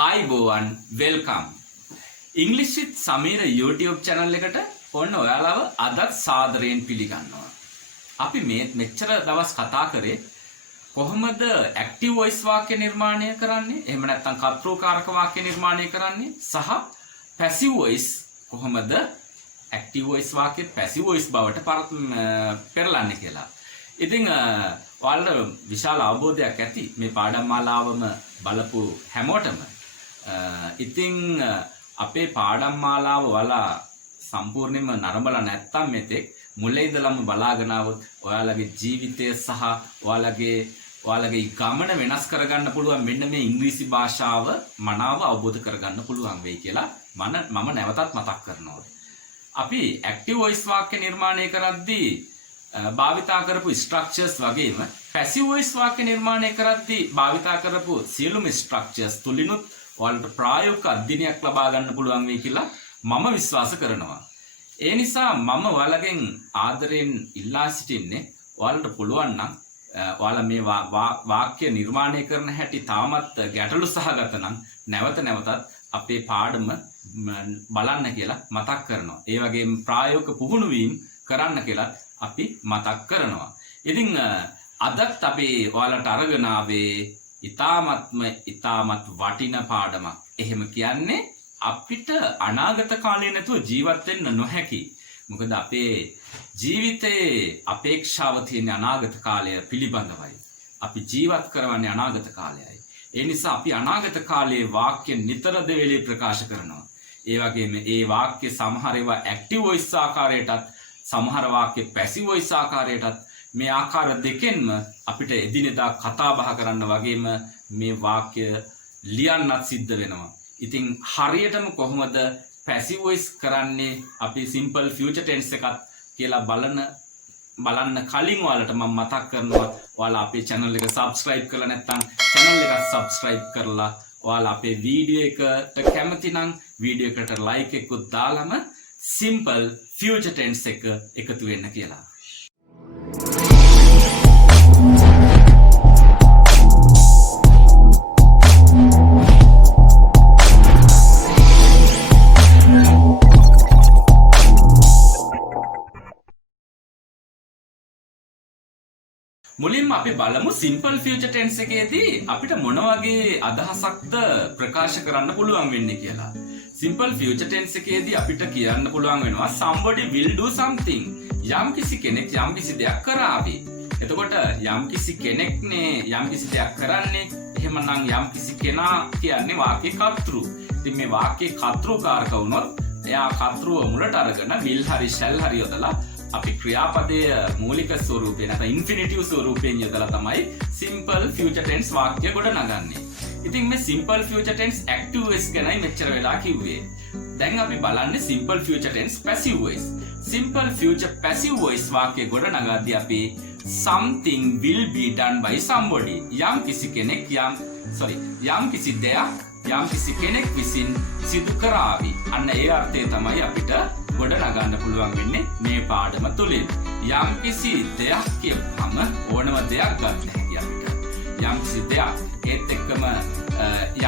ආයිබෝවන් welcome English with Sameera YouTube channel එකට ඔන්න ඔයාලව අදත් සාදරයෙන් පිළිගන්නවා. අපි මේ මෙච්චර දවස් කතා කරේ කොහොමද ඇක්ටිව් වොයිස් වාක්‍ය නිර්මාණය කරන්නේ, එහෙම නැත්නම් කර්තෘකාරක වාක්‍ය නිර්මාණය කරන්නේ, සහ පැසිව් වොයිස් කොහොමද ඇක්ටිව් වොයිස් වාක්‍ය පැසිව් වොයිස් බවට පෙරලන්නේ කියලා. ඉතින් ඔයාලට විශාල අවබෝධයක් ඇති මේ පාඩම් මාලාවම බලපු හැමෝටම. ඉතින් අපේ පාඩම් මාලාව ඔයාලා සම්පූර්ණයෙන්ම නරඹලා නැත්තම් මෙතෙක් මුලින් ඉඳලම බලාගෙන આવොත් ඔයාලගේ ජීවිතය සහ ඔයාලගේ ගමන වෙනස් කරගන්න පුළුවන් මෙන්න මේ ඉංග්‍රීසි භාෂාව මනාව අවබෝධ කරගන්න පුළුවන් වෙයි කියලා මම නැවතත් මතක් කරනවා. අපි ඇක්ටිව් වොයිස් වාක්‍ය නිර්මාණය කරද්දී භාවිතා කරපු ස්ට්‍රක්චර්ස් වගේම පැසිව් වොයිස් වාක්‍ය නිර්මාණය කරද්දී භාවිතා කරපු සියලුම ස්ට්‍රක්චර්ස් තුලිනුත් ඔයාලට ප්‍රායෝගික අධ්‍යයනයක් ලබා ගන්න පුළුවන් වෙයි කියලා මම විශ්වාස කරනවා. ඒ නිසා මම ඔයාලගෙන් ආදරෙන් ඉල්ලා සිටින්නේ ඔයාලට පුළුවන් නම් ඔයාලා මේ වාක්‍ය නිර්මාණය කරන හැටි තාමත් ගැටලු සහගත නම් නැවතත් අපේ පාඩම බලන්න කියලා මතක් කරනවා. ඒ වගේම ප්‍රායෝගික පුහුණු වීම කරන්න කියලා අපි මතක් කරනවා. ඉතින් අදත් අපි ඔයාලට අරගෙන ආවේ ඉතාමත් වටින පාඩමක්. එහෙම කියන්නේ අපිට අනාගත කාලේ නැතුව ජීවත් වෙන්න නොහැකි. මොකද අපේ ජීවිතයේ අපේක්ෂාව තියෙන අනාගත කාලය පිළිබඳවයි. අපි ජීවත් කරවන්නේ අනාගත කාලයයි. ඒ නිසා අපි අනාගත කාලයේ වාක්‍ය නිතර දෙවෙලේ ප්‍රකාශ කරනවා. ඒ වගේම ඒ වාක්‍ය සමහර ඒවා ඇක්ටිව් වොයිස් ආකාරයටත් සමහර වාක්‍ය පැසිව් වොයිස් ආකාරයටත් මේ ආකාර දෙකෙන්ම අපිට එදිනෙදා කතා බහ කරන්න වගේම මේ වාක්‍ය ලියන්නත් සිද්ධ වෙනවා. ඉතින් හරියටම කොහොමද පැසිව් වොයිස් කරන්නේ අපි සිම්පල් ෆියුචර් ටෙන්ස් එකක් කියලා බලන්න කලින් ඔයාලට මම මතක් කරනවා ඔයාලා අපේ channel එක subscribe කරලා නැත්නම් channel එක subscribe කරලා ඔයාලා අපේ වීඩියෝ එකට කැමති නම් වීඩියෝ එකට like එකකුත් දාලම simple future tense එක එකතු වෙන්න කියලා. මුලින්ම අපි බලමු simple future tense එකේදී අපිට මොන වගේ අදහසක්ද ප්‍රකාශ කරන්න පුළුවන් වෙන්නේ කියලා. simple future tense එකේදී අපිට කියන්න පුළුවන් වෙනවා somebody will do something. යම්කිසි කෙනෙක් යම්කිසි දෙයක් කරાવી. එතකොට යම්කිසි කෙනෙක්නේ යම්කිසි දෙයක් කරන්නේ. එහෙමනම් යම්කිසි කෙනා කියන්නේ වාක්‍යයේ කර්තෘ. ඉතින් මේ වාක්‍යයේ කර්තෘකාරක වුණොත් එයා කර්තෘව මුලට අරගෙන will හරි shall හරි යොදලා අපි ක්‍රියාපදයේ මූලික ස්වරූපේ නැත්නම් ඉන්ෆිනිටිව් ස්වරූපයෙන් යොදලා තමයි simple future tense වාක්‍ය ගොඩනගන්නේ. ඉතින් මේ simple future tense active voice ගැනයි මෙච්චර වෙලා කිව්වේ. දැන් අපි බලන්නේ simple future tense passive voice. simple future passive voice වාක්‍ය ගොඩනගද්දී අපි something will be done by somebody. යම් කිසි කෙනෙක් විසින් සිදු කරાવી. අන්න ඒ අර්ථය තමයි අපිට ගොඩනගන්න පුළුවන් වෙන්නේ මේ පාඩම තුලින්. යම්කිසි දෙයක් කියපුවම ඕනම දෙයක් ගන්න හැකියි අපිට. යම්කිසි දෙයක් ඒත් එක්කම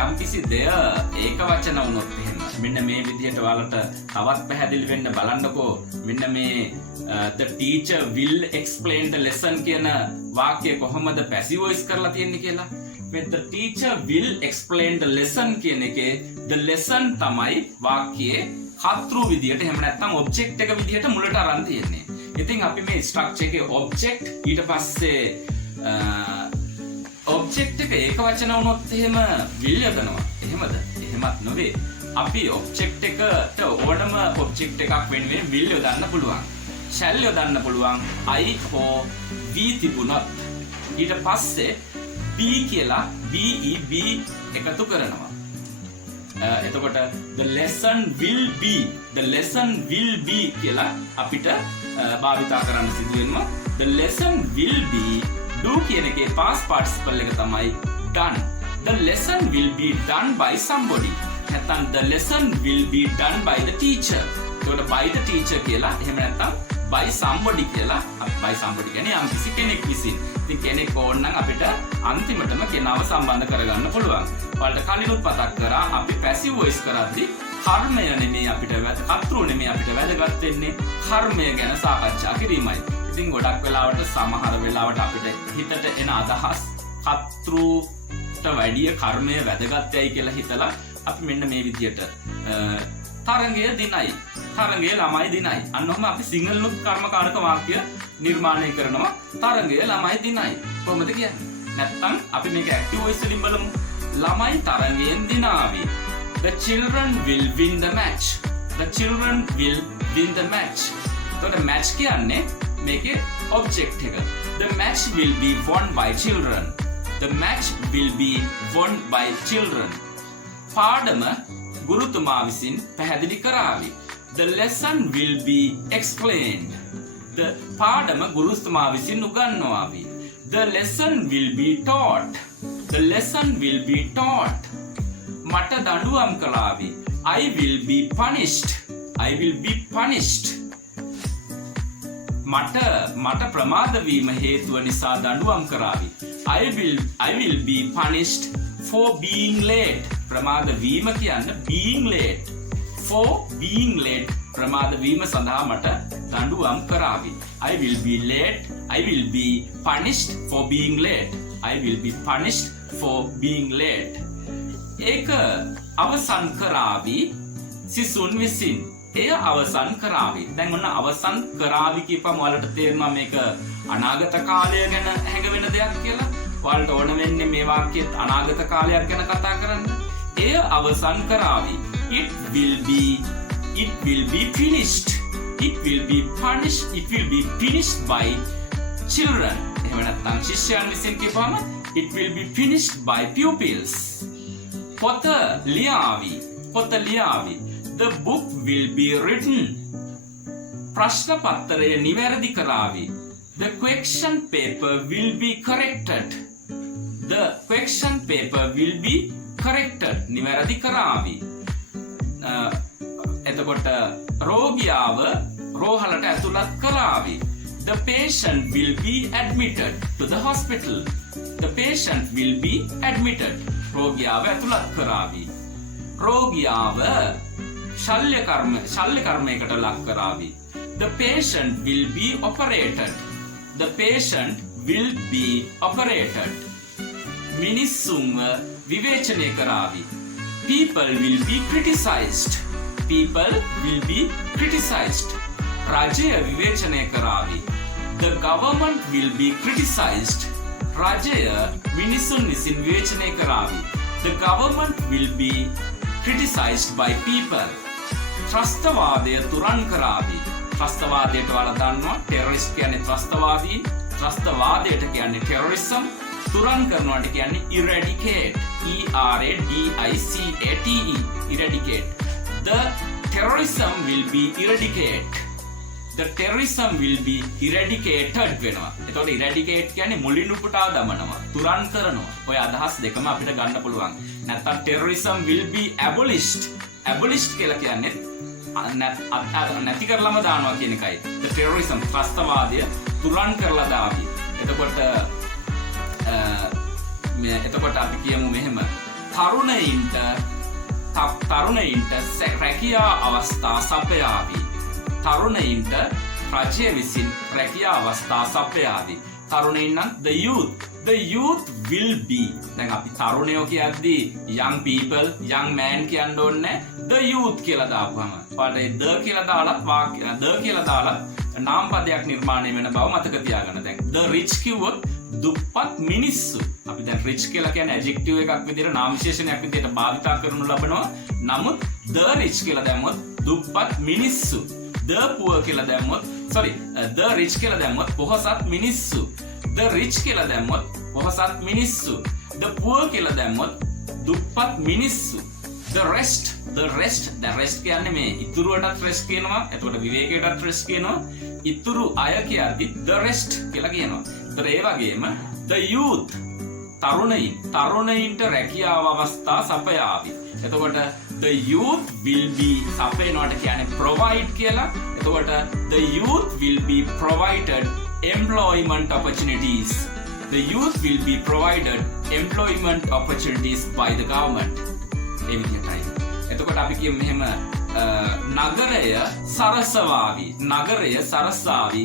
යම්කිසි දෙය ඒක වචන වුණොත් එහෙම මෙන්න මේ විදිහට ඔයාලට තවත් පැහැදිලි වෙන්න බලන්නකෝ. මෙන්න මේ the teacher will explain the lesson කියන වාක්‍යය කොහොමද passive voice කරලා තියෙන්නේ කියලා. මේ the teacher will explain the lesson කියන එකේ the lesson තමයි වාක්‍යයේ කර්තෘ විදියට එහෙම නැත්නම් ඔබ්ජෙක්ට් එක විදියට මුලට අරන් තියෙන්නේ. ඉතින් අපි මේ ස්ට්‍රක්චර් එකේ ඔබ්ජෙක්ට් ඊට පස්සේ ඔබ්ජෙක්ට් එක ඒක වචන වුණොත් එහෙම will යදනවා. එහෙමද? එහෙමත් නෙවෙයි. අපි ඔබ්ජෙක්ට් එකට ඕනම ඔබ්ජෙක්ට් එකක් වෙනුවෙන් will යොදන්න පුළුවන්. shall යොදන්න පුළුවන්. I හෝ we තිබුණොත් ඊට පස්සේ be කියලා be එකතු කරනවා. එතකොට the lesson will be කියලා අපිට භාවිතා කරන්න සිදු වෙනවා. the lesson will be do කියන එකේ past participle එක තමයි done. the lesson will be done by somebody. නැත්නම් the lesson will be done by the teacher. එතකොට by the teacher කියලා එහෙම නැත්නම් by somebody කියලා by somebody කියන්නේ යම්කිසි කෙනෙක් විසින්. ඉතින් කෙනෙක් ඕන නම් අපිට අන්තිමටම කෙනාව සම්බන්ධ කරගන්න පුළුවන්. ඔයාලට කලිනුත් මතක් කරා අපි පැසිව් වොයිස් කරද්දී කර්මය නෙමෙයි අපිට කර්තෘ නෙමෙයි අපිට වැදගත් වෙන්නේ කර්මය ගැන සාකච්ඡා කිරීමයි. ඉතින් ගොඩක් වෙලාවට සමහර වෙලාවට අපිට හිතට එන අදහස් කර්තෘට වැඩිය කර්මය වැදගත්යයි කියලා හිතලා අපි මෙන්න මේ විදියට තරංගය දිනයි. තරංගය ළමයි දිනයි. අන්න ඔහම අපි සිංහලනුත් කර්මකාරක වාක්‍ය නිර්මාණය කරනවා. තරංගය ළමයි දිනයි. කොහොමද කියන්නේ? නැත්තම් අපි මේක ඇක්ටිව් වොයිස් වලින් බලමු. ළමයි තරංගයෙන් දිනාවි. The children will win the match. The children will win the match. එතකොට match කියන්නේ මේකේ object එක. The match will be won by children. The match will be won by children. පාඩම ගුරුතුමා විසින් පැහැදිලි කරાવી. The lesson will be explained. The පාඩම ගුරුතුමා විසින් උගන්වાવી. The lesson will be taught. The lesson will be taught. මට දඬුවම් කළාවි. I will be punished. I will be punished. මට ප්‍රමාද වීම හේතුව නිසා දඬුවම් කරાવી. I will be punished for being late. ප්‍රමාද වීම කියන්නේ being late. For being late ප්‍රමාද වීම සඳහා මට දඬුවම් කරાવી. I will be late. I will be punished for being late. I will be punished for being late. ඒක අවසන් කරાવી සිසුන් විසින්. එය අවසන් කරાવી. දැන් ඔන්න අවසන් කරાવી කියපම ඔයාලට තේරෙනවා මේක අනාගත කාලය ගැන හැඟවෙන දෙයක් කියලා. ඔයාලට ඕන වෙන්නේ මේ වාක්‍යයත් අනාගත කාලයක් ගැන කතා කරන්න. එය අවසන් කරાવી. It will be finished. It will be punished. It will be finished by children. එහෙම නැත්නම් ශිෂ්‍යයන් විසින් කියපම it will be finished by pupils. පොත ලියාවි. පොත ලියාවි. The book will be written. ප්‍රශ්න පත්‍රය නිවැරදි කරાવી. The question paper will be corrected. The question paper will be corrected. නිවැරදි කරાવી. එතකොට රෝගියාව රෝහලට ඇතුළත් කරાવી. The patient will be admitted to the hospital. The patient will be admitted. රෝගියාව ඇතුළත් කරાવી. රෝගියාව ශල්‍ය කර්මයකට ලක් කරાવી. The patient will be operated. The patient will be operated. මිනිස්සුන්ව විවේචනය කරાવી. People will be criticized. People will be criticized. රජය විවේචනය කරાવી. The government will be criticized. රජය මිනිසුන් විසින් විවේචනය කරાવી. The government will be criticized by people. ත්‍රස්තවාදය තුරන් කරાવી. ත්‍රස්තවාදයට ඔයාලා දන්නවා ටෙරරිස්ට් කියන්නේ ත්‍රස්තවාදී. ත්‍රස්තවාදයට කියන්නේ ටෙරරිසම්. තුරන් කරනවාට කියන්නේ eradicate. E-R-A-D-I-C-A-T-E. Eradicate. The terrorism will be eradicated. The terrorism will be eradicated වෙනවා. එතකොට eradicate කියන්නේ මුලින් උපුටා දමනවා, තුරන් කරනවා. ඔය අදහස් දෙකම අපිට ගන්න පුළුවන්. නැත්නම් terrorism will be abolished. Abolished කියලා කියන්නේ නැති කරලම දානවා කියන එකයි. The terrorism ත්‍රස්තවාදය තුරන් කරලා දාවි. එතකොට අපි කියමු මෙහෙම තරුණයින්ට රැකියා අවස්ථා සපයාවි. තරුණයින්ට රජය විසින් රැකියා අවස්ථා සපයාවි. තරුණයින් නම් the youth will be. දැන් අපි තරුණයෝ කියද්දී young people, young man කියන්න ඕනේ the youth කියලා දාපුවම. පාඩේ the කියලා දාලා නාමපදයක් නිර්මාණය වෙන බව මතක තියාගන්න. දැන් the rich කිව්වොත් දුප්පත් මිනිස්සු. අපි දැන් rich කියලා කියන්නේ adjective එකක් විදිහට නාම විශේෂණයක් විදිහට භාවිතා කරනු ලබනවා. නමුත් the rich කියලා දැම්මොත් දුප්පත් මිනිස්සු. The poor කියලා දැම්මොත් the rich කියලා දැම්මොත් පොහොසත් මිනිස්සු. The rich කියලා දැම්මොත් පොහොසත් මිනිස්සු. The poor කියලා දැම්මොත් දුප්පත් මිනිස්සු. The rest කියන්නේ මේ ඉතුරුවටත් rest කියනවා. එතකොට විවේකයටත් rest කියනවා. ඉතුරු අය කියද්දි the rest කියලා කියනවා. ඒතර ඒ වගේම the youth තරුණයින්ට රැකියාව අවස්ථා සපයාවි. එතකොට the youth will be සපයනවාට කියන්නේ provide කියලා. එතකොට the youth will be provided employment opportunities. The youth will be provided employment opportunities by the government. ඒ විදිහටයි. එතකොට අපි කියමු මෙහෙම නගරය සරසවාවි. නගරය සරසාවි.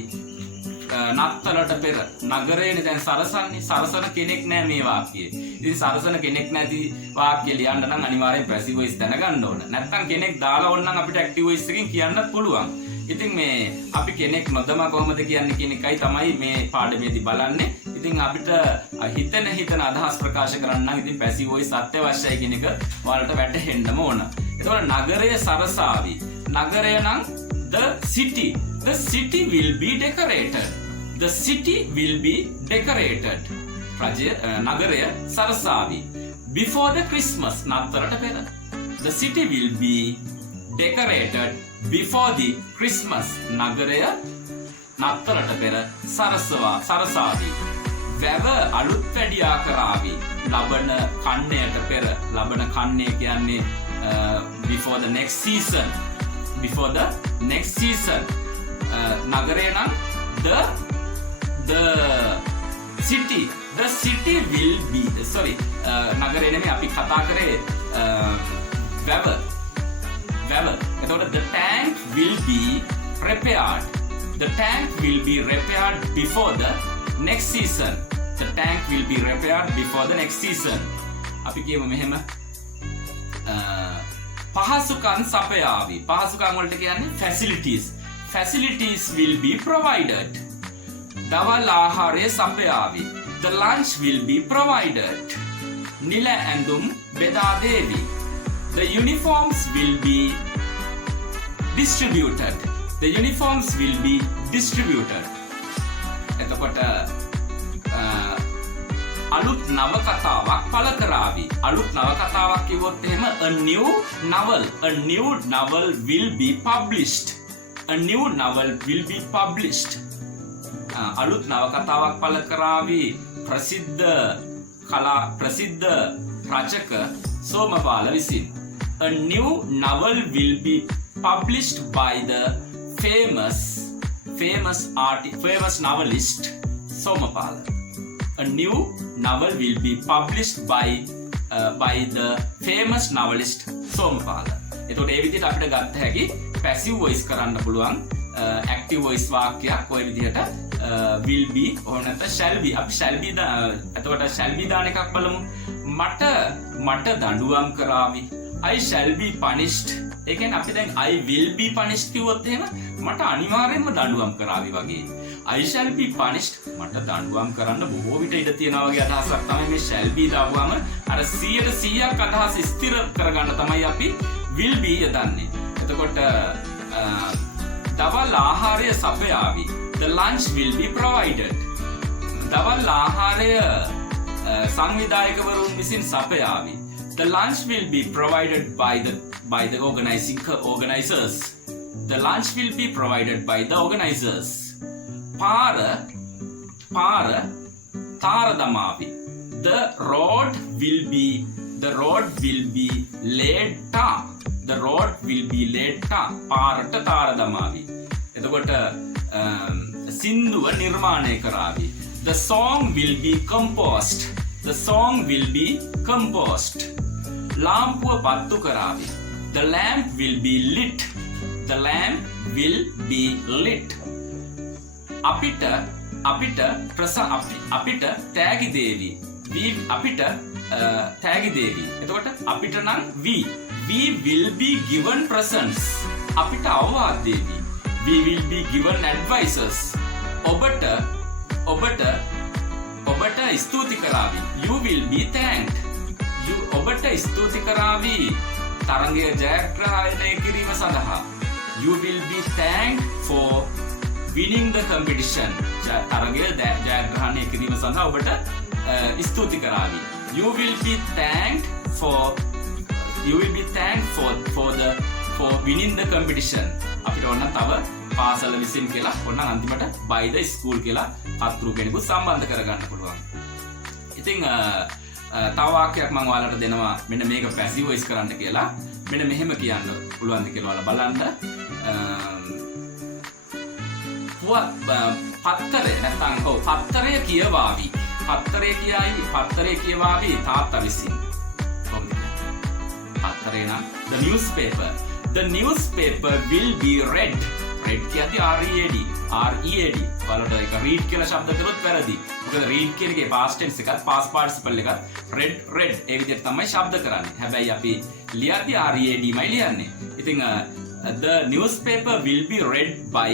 නත්තලට පෙර නගරයනේ දැන් සරසන්නේ. සරසන කෙනෙක් නැහැ මේ වාක්‍යයේ. ඉතින් සරසන කෙනෙක් නැති වාක්‍ය ලියන්න නම් අනිවාර්යෙන් පැසිව් වොයිස් දැනගන්න ඕන. නැත්නම් කෙනෙක් දාලා ඕන නම් අපිට ඇක්ටිව් වොයිස් එකකින් කියන්නත් පුළුවන්. ඉතින් මේ අපි කෙනෙක් නොදම කොහොමද කියන්නේ කියන එකයි තමයි මේ පාඩමේදී බලන්නේ. ඉතින් අපිට හිතන අදහස් ප්‍රකාශ කරන්න නම් ඉතින් පැසිව් වොයිස් අත්‍යවශ්‍යයි කියන එක ඔයාලට වැටහෙන්නම ඕන. එතකොට නගරය සරසාවි. නගරය නම් the city will be decorated. The city will be decorated. නගරය සරසාවි. Before the Christmas නතරට පෙර. The city will be decorated before the Christmas. නගරය නතරට පෙර සරසාවි. වැව අලුත් වැඩියා කරාවි. ලබන කන්නයට පෙර. ලබන කන්නේ කියන්නේ before the next season. Before the next season. නගරය නම් the city will be නගරය නෙමෙයි අපි කතා කරේ වැව. එතකොට the tank will be repaired. The tank will be repaired before the next season. The tank will be repaired before the next season. අපි කියමු මෙහෙම පහසුකම් සපයාවි. පහසුකම් වලට කියන්නේ facilities will be provided. දවල් ආහාරය සපයාවි. The lunch will be provided. නිල ඇඳුම් බෙදා දේවි. The uniforms will be distributed. The uniforms will be distributed. එතකොට අලුත් නවකතාවක් පළ කරાવી. අලුත් නවකතාවක් කිව්වොත් එහෙම a new novel will be published. A new novel will be published. අලුත් නවකතාවක් පළ කරાવી ප්‍රසිද්ධ රචක සෝමපාල විසින්. A new novel will be published by the famous novelist Somapala. A new novel will be published by the famous novelist Somapala. එතකොට ඒ විදිහට අපිට ගත්ත හැකි පැසිව් වොයිස් කරන්න පුළුවන් ඇක්ටිව් වොයිස් වාක්‍යයක් ඔය විදිහට will be ඕන නැත්නම් shall be. අපි shall be එතකොට shall be දාන එකක් බලමු. මට දඬුවම් කරાવી. I shall be punished. ඒ කියන්නේ අපි දැන් I will be punished කිව්වොත් එහෙම මට අනිවාර්යෙන්ම දඬුවම් කරાવી වගේ. I shall be punished මට දඬුවම් කරන්න බොහෝ විට ඉඩ තියෙනවා වගේ අදහසක් තමයි මේ shall be දාපුවම අර 100% අදහස ස්ථිර කරගන්න තමයි අපි will be යදන්නේ. එතකොට දවල් ආහාරය සපයාවි. The lunch will be provided. දවල් ආහාරය සංවිධායකවරුන් විසින් සපයාවි. The lunch will be provided by the organizers. The lunch will be provided by the organizers. පාර තාරදමාවි. The road will be laid tar. The road will be laid tar. පාරට තාරදමාවි. එතකොට සින්දුව නිර්මාණය කරાવી. The song will be composed. The song will be composed. ලාම්පුව පත්තු කරાવી. The lamp will be lit. The lamp will be lit. අපිට තෑගි දේවි. අපිට තෑගි දේවි. එතකොට අපිට නම් we will be given presents. අපිට අවවාද දේවි. We will be given advices. ඔබට ස්තුති කරાવી. You will be thanked. ඔබට ස්තුති කරાવી තරගය ජයග්‍රහණය කිරීම සඳහා. You will be thanked for winning the competition. තරගය ජයග්‍රහණය කිරීම සඳහා ඔබට ස්තුති කරાવી. You will be thanked for winning the competition. අපිට ඔන්න තව පාසල විසින් කියලා ඔන්න අන්තිමට by the school කියලා අතුරු කෙනෙකුත් සම්බන්ධ කරගන්න පුළුවන්. ඉතින් තව වාක්‍යයක් මම ඔයාලට දෙනවා මෙන්න මේක පැසිව් වොයිස් කරන්න කියලා. මෙන්න මෙහෙම කියන්න පුළුවන්ද කියලා ඔයාලා බලන්න. පත්තරය නැත්නම් පත්තරය කියවාවි. පත්තරේ කියයි පත්තරේ කියවාවි තාත්තා විසින්. කොහොමද? පත්තරේ නම් the newspaper will be read. read කියද්දි read බලන්න ඒක read කියලා શબ્ද කරොත් වැරදි. මොකද read කියන එකේ past tense එකත් past participle එකත් read ඒ විදිහට තමයි શબ્ද කරන්නේ. හැබැයි අපි ලියද්දි read මයි ලියන්නේ. ඉතින් the newspaper will be read by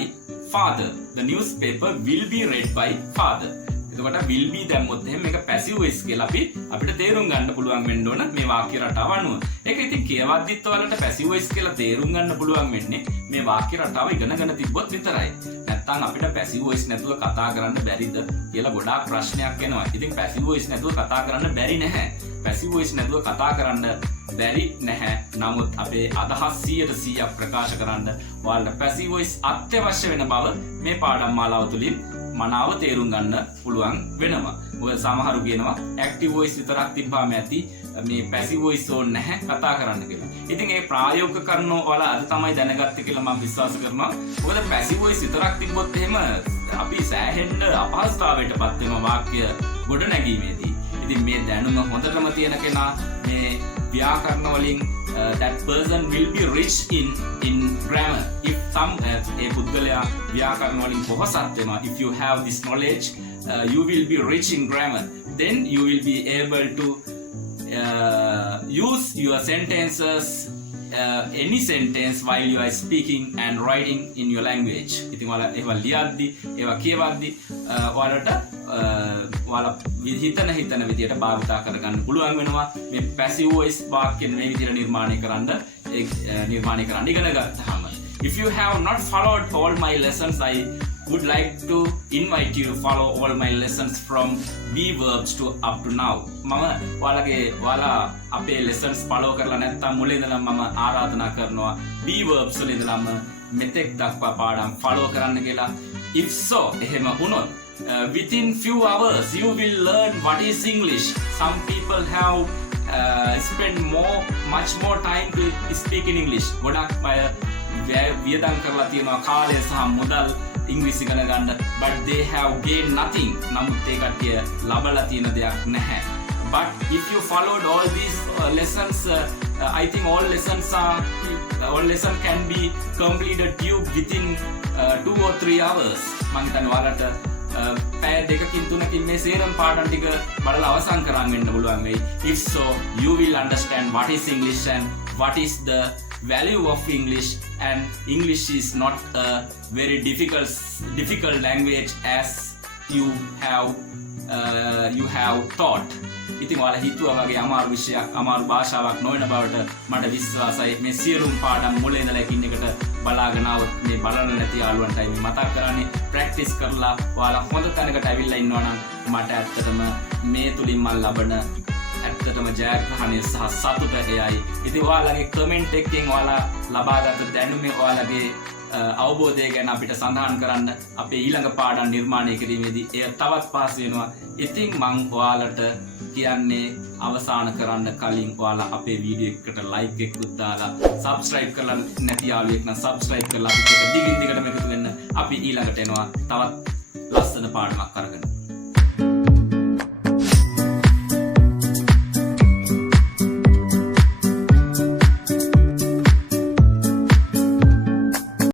father. The newspaper will be read by father. එතකොට will be දැම්මොත් එහෙනම් මේක passive voice කියලා අපිට තේරුම් ගන්න පුළුවන් වෙන්න ඕන මේ වාක්‍ය රටාව අනුව. ඒක ඉතින් කියවද්දිත් ඔයාලට passive voice කියලා තේරුම් ගන්න පුළුවන් වෙන්නේ මේ වාක්‍ය රටාව ඉගෙනගෙන තිබ්බොත් විතරයි. නැත්තම් අපිට passive voice නැතුව කතා කරන්න බැරිද කියලා ගොඩාක් ප්‍රශ්නයක් එනවා. ඉතින් passive voice නැතුව කතා කරන්න බැරි නැහැ. passive voice නැතුව කතා කරන්න බැරි නැහැ. නමුත් අපේ අදහස් 100% ප්‍රකාශ කරන්න ඔයාලට passive voice අත්‍යවශ්‍ය වෙන බව මේ පාඩම් මාලාව තුලින් මනාව තේරුම් ගන්න පුළුවන් වෙනවා. මොකද සමහරු කියනවා active voice විතරක් තිබ්බාම ඇති මේ passive voice ඕනේ නැහැ කතා කරන්න කියලා. ඉතින් ඒ ප්‍රායෝගික කරුණු වල අද තමයි දැනගත්තේ කියලා මම විශ්වාස කරනවා. මොකද passive voice විතරක් තිබ්බොත් එහෙම අපි සෑහෙන්න අපහසුතාවයටපත් වෙනවා වාක්‍ය ගොඩනැගීමේදී. ඉතින් මේ දැනුම හොඳටම තියෙන කෙනා මේ ව්‍යාකරණ වලින් that person will be rich in grammar. If some a පුද්ගලයා ව්‍යාකරණ වලින් පොහොසත් වෙනවා, if you have this knowledge, you will be rich in grammar. Then you will be able to use your sentences, any sentence while you are speaking and writing in your language. ඉතින් ඔයාලා ඒවා ලියද්දි, ඒවා කියවද්දි ඔයාලට ඔයාලා හිතන විදියට භාවිතා කරගන්න පුළුවන් වෙනවා. මේ passive voice වාක්‍ය මේ විදියට නිර්මාණය කරන්න ඉගෙන ගත්තාම. If you have not followed all my lessons, I would like to invite you to follow all my lessons from be verbs to up to now. මම ඔයාලා අපේ lessons follow කරලා නැත්නම් මුලින් ඉඳලා මම ආරාධනා කරනවා be verbs වල ඉඳලාම මෙතෙක් දක්වා පාඩම් follow කරන්න කියලා. If so, එහෙම වුණොත් within few hours you will learn what is English. Some people have spend much more time to speak in English. ගොඩක් අය වියදම් කරලා තියෙනවා කාලය සහ මුදල් ඉංග්‍රීසි ඉගෙන ගන්න, but they have gained nothing. නමුත් ඒ කට්ටිය ලබලා තියෙන දෙයක් නැහැ. But if you followed all these lessons, I think all lessons can be completed you within 2 or 3 hours. මම හිතන්නේ ඔයාලට පැය දෙකකින් තුනකින් මේ සේරම පාඩම් ටික බලලා අවසන් කරන් වෙන්න පුළුවන් වෙයි. If so, you will understand what is English and what is the value of English, and English is not a very difficult language as you have thought. ඉතින් ඔයාලා හිතුවා වගේ අමාරු විෂයක් අමාරු භාෂාවක් නොවන බවට මට විශ්වාසයි. මේ සියලුම පාඩම් මුල ඉඳලා එකින් එකට බලාගෙන આવොත් මේ බලන්න නැති යාළුවන්ටයි මේ මතක් කරන්නේ. ප්‍රැක්ටිස් කරලා ඔයාලා හොඳ තැනකට ඇවිල්ලා ඉන්නවා නම් මට ඇත්තටම මේ තුලින් මම ලබන ඇත්තටම ජයග්‍රහණය සහ සතුට එයයි. ඉතින් ඔයාලගේ කමෙන්ට් එකකින් ඔයාලා ලබාගත් දැනුමේ ඔයාලගේ අවබෝධය ගැන අපිට සඳහන් කරන්න. අපේ ඊළඟ පාඩම් නිර්මාණය කිරීමේදී එය තවත් පහසු වෙනවා. ඉතින් මම ඔයාලට කියන්නේ අවසන් කරන්න කලින් ඔයාලා අපේ වීඩියෝ එකට ලයික් එකකුත් දාලා subscribe කරලා නැති යාළුවෙක් නම් subscribe කරලා අපිට දිගින් දිගටම එකතු වෙන්න. අපි ඊළඟට එනවා තවත් ලස්සන පාඩමක් අරගෙන.